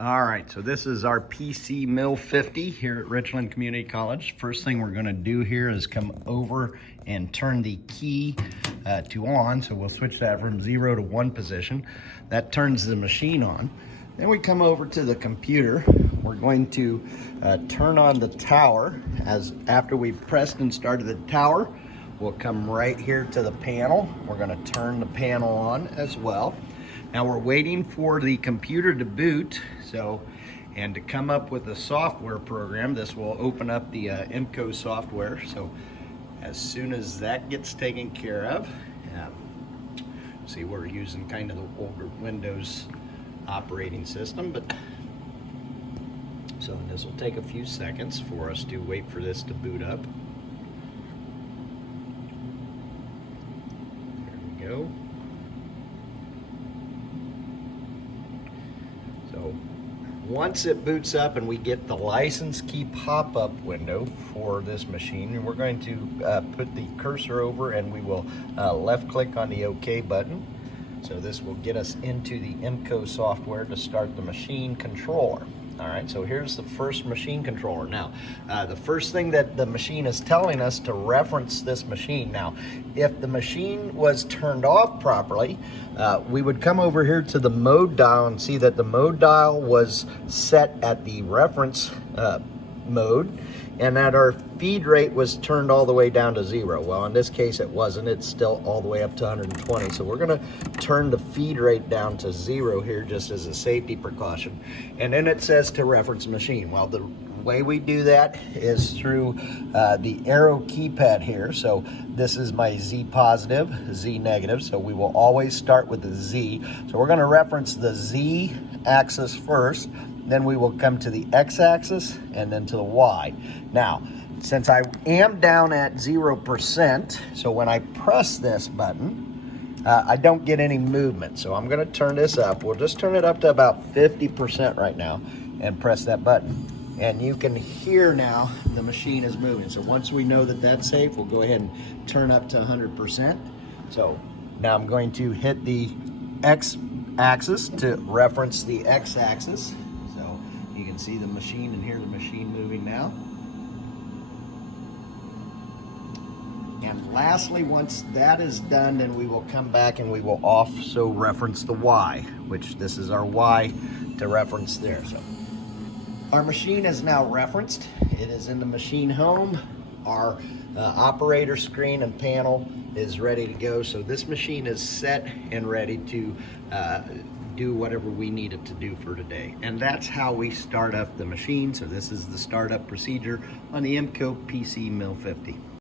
All right, so this is our PC Mill 50 here at Richland Community College. First thing we're gonna do here is come over and turn the key to on. So we'll switch that from 0 to 1 position. That turns the machine on. Then we come over to the computer. We're going to turn on the tower. After we've pressed and started the tower, we'll come right here to the panel. We're gonna turn the panel on as well. Now we're waiting for the computer to boot, and to come up with a software program. This will open up the Emco software. So as soon as that gets taken care of, see, we're using kind of the older Windows operating system, so this will take a few seconds for us to wait for this to boot up. There we go. So once it boots up and we get the license key pop-up window for this machine, we're going to put the cursor over and we will left click on the OK button. So this will get us into the Emco software to start the machine controller. All right, so here's the first machine controller. Now, the first thing that the machine is telling us to reference this machine. Now, if the machine was turned off properly, we would come over here to the mode dial and see that the mode dial was set at the reference mode, and that our feed rate was turned all the way down to 0. Well, in this case, it wasn't. It's still all the way up to 120. So we're gonna turn the feed rate down to 0 here just as a safety precaution. And then it says to reference machine. Well, the way we do that is through the arrow keypad here. So this is my Z positive, Z negative. So we will always start with the Z. So we're gonna reference the Z axis first, then we will come to the X axis and then to the Y. Now, since I am down at 0%, so when I press this button, I don't get any movement. So I'm gonna turn this up. We'll just turn it up to about 50% right now and press that button. And you can hear now the machine is moving. So once we know that that's safe, we'll go ahead and turn up to 100%. So now I'm going to hit the X axis to reference the X axis. So you can see the machine and hear the machine moving now. And lastly, once that is done, then we will come back and we will also reference the Y, which this is our Y to reference there. So our machine is now referenced. It is in the machine home. Our operator screen and panel is ready to go. So this machine is set and ready to do whatever we need it to do for today. And that's how we start up the machine. So this is the startup procedure on the Emco PC Mill 50.